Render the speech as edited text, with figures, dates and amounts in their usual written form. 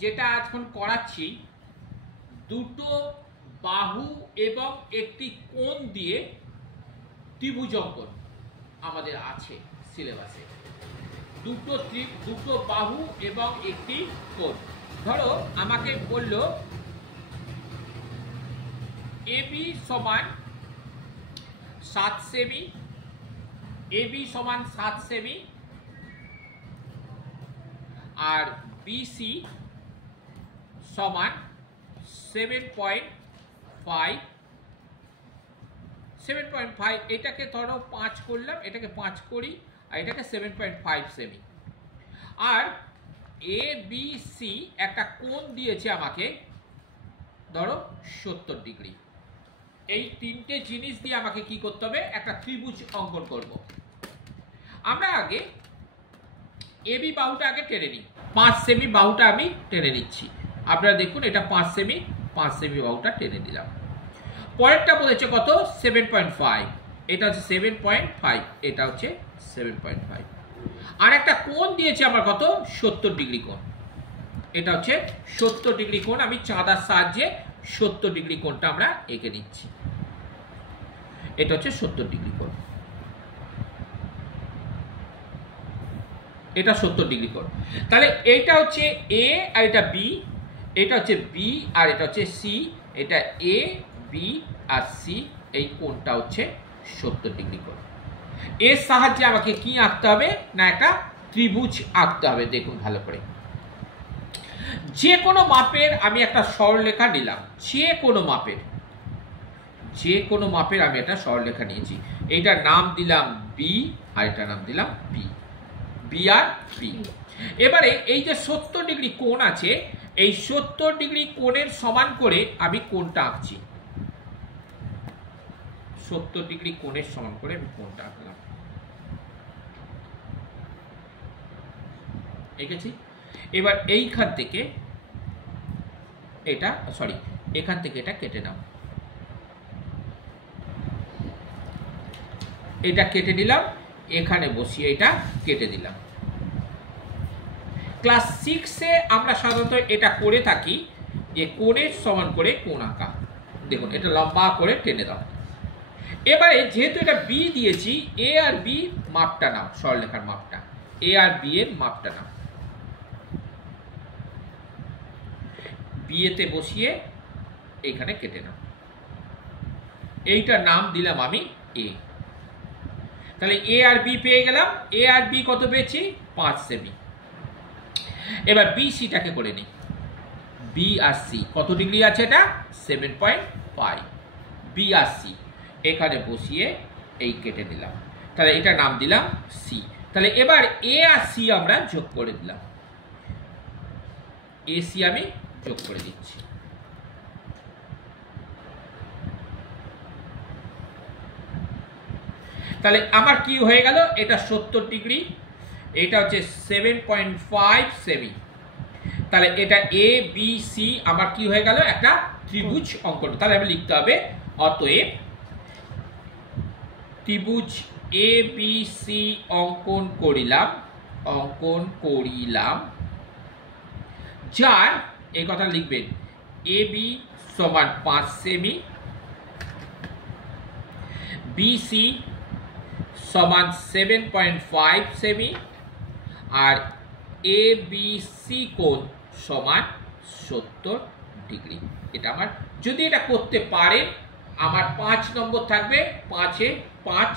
যেটা এখন করাচ্ছি দুটো বাহু এবং একটি কোণ দিয়ে ত্রিভুজ অঙ্কন আমাদের আছে সিলেবাসে। দুটো বাহু এবং একটি কোণ। ধরো আমাকে বলল এবি সমান 7 সেমি, এবি সমান 7 সেমি আর বিসি সমান 7.5। এটাকে ধরো 5 করলাম, এটাকে 5 করি আর এটাকে 7.5 semi. R A B C একটা কোণ দিয়েছে আমাকে ধরো 70 ডিগ্রি। এই তিনটে জিনিস দিয়ে আমাকে কি করতে হবে, একটা ত্রিভুজ অঙ্কন করব। আমরা আগে এবি বাহুটা আগে টেনে নিই। 5 সেমি বাহুটা আমি টেনে নিচ্ছি। আপনারা দেখুন এটা 5 সেমি বাহুটা টেনে দিলাম। পরেরটা বলেছে কত, 7.5। এটা হচ্ছে 7.5, এটা হচ্ছে 7.5। আর একটা কোণ দিয়েছে আমার কত, 70 ডিগ্রি কোণ। এটা হচ্ছে 70 ডিগ্রি কোণ। আমি চাঁদার সাহায্যে 70 ডিগ্রি কোণটা আমরা এঁকে নিচ্ছি। এটা হচ্ছে 70 ডিগ্রি কোণ, এটা 70 ডিগ্রি কোণ। তাহলে এটা হচ্ছে এ আর এটা বি, এটা হচ্ছে বি আর এটা হচ্ছে সি। এটা এ বি আর সি, এই কোণটা হচ্ছে 70 ডিগ্রি কোণ। এর সাহায্যে আমাকে কি আঁকতে হবে না, একটা ত্রিভুজ আঁকতে হবে। দেখুন ভালো করে, যে কোনো মাপের আমি একটা সরলরেখা নিলাম, যে কোনো মাপের আমি একটা সরলরেখা নিয়েছি। এইটার নাম দিলাম বি আর এটার নাম দিলাম বি, বি আর বি। এবারে এই যে 70 ডিগ্রি কোণ আছে, এই 70 ডিগ্রি কোণের সমান করে আমি কোণটা আঁকছি। 70 ডিগ্রি কোণের সমান করে আমি কোণটা আঁকলাম, এঁকেছি। এবার এইখান থেকে এটা এখান থেকে এটা কেটে নাও। এটা কেটে দিলাম, এখানে বসিয়ে এটা কেটে দিলাম। ক্লাস 6-এ আমরা সাধারণত এটা করে থাকি যে কোণের সমান করে কোণ আঁকা। দেখুন এটা লম্বা করে টেনে দাও। এবারে যেহেতু এটা বি দিয়েছি, এ আর বি মাপটা নাও, সরলরেখার মাপটা, এ আর বি এর মাপটা নাও। বিয়েতে বসিয়ে এখানে কেটে নাও। এইটার নাম দিলাম আমি এ। তাহলে এ আর বি পেয়ে গেলাম। এ আর বি কত পেয়েছি, 5 সেমি। এবার বি সিটাকে করে নিই। বি আর সি কত ডিগ্রি আছে, এটা 7.5। বি আর সি এখানে বসিয়ে এই কেটে দিলাম। তাহলে এটা নাম দিলাম সি। তাহলে এবার এ আর সি আমরা যোগ করে দিলাম। এ সি আমি যোগ করে দিচ্ছি। তাহলে আমার কি হয়ে গেল, এটা 70 ডিগ্রি, এটা হচ্ছে 7.5 সেমি। তাহলে এটা এ বি সি আমার কি হয়ে গেল, একটা ত্রিভুজ অঙ্কন। তাহলে আমি লিখতে হবে অতএব ত্রিভুজ এ বি সি অঙ্কন করিলাম, যার এই কথা লিখবেন এ বি সমান 5 সেমি, বিসি সমান 7.5 semi R A B C কোণ সমান 70 ডিগ্রি। এটা আমার, যদি এটা করতে পারে আমার 5 নম্বর থাকবে, 5-এ 5।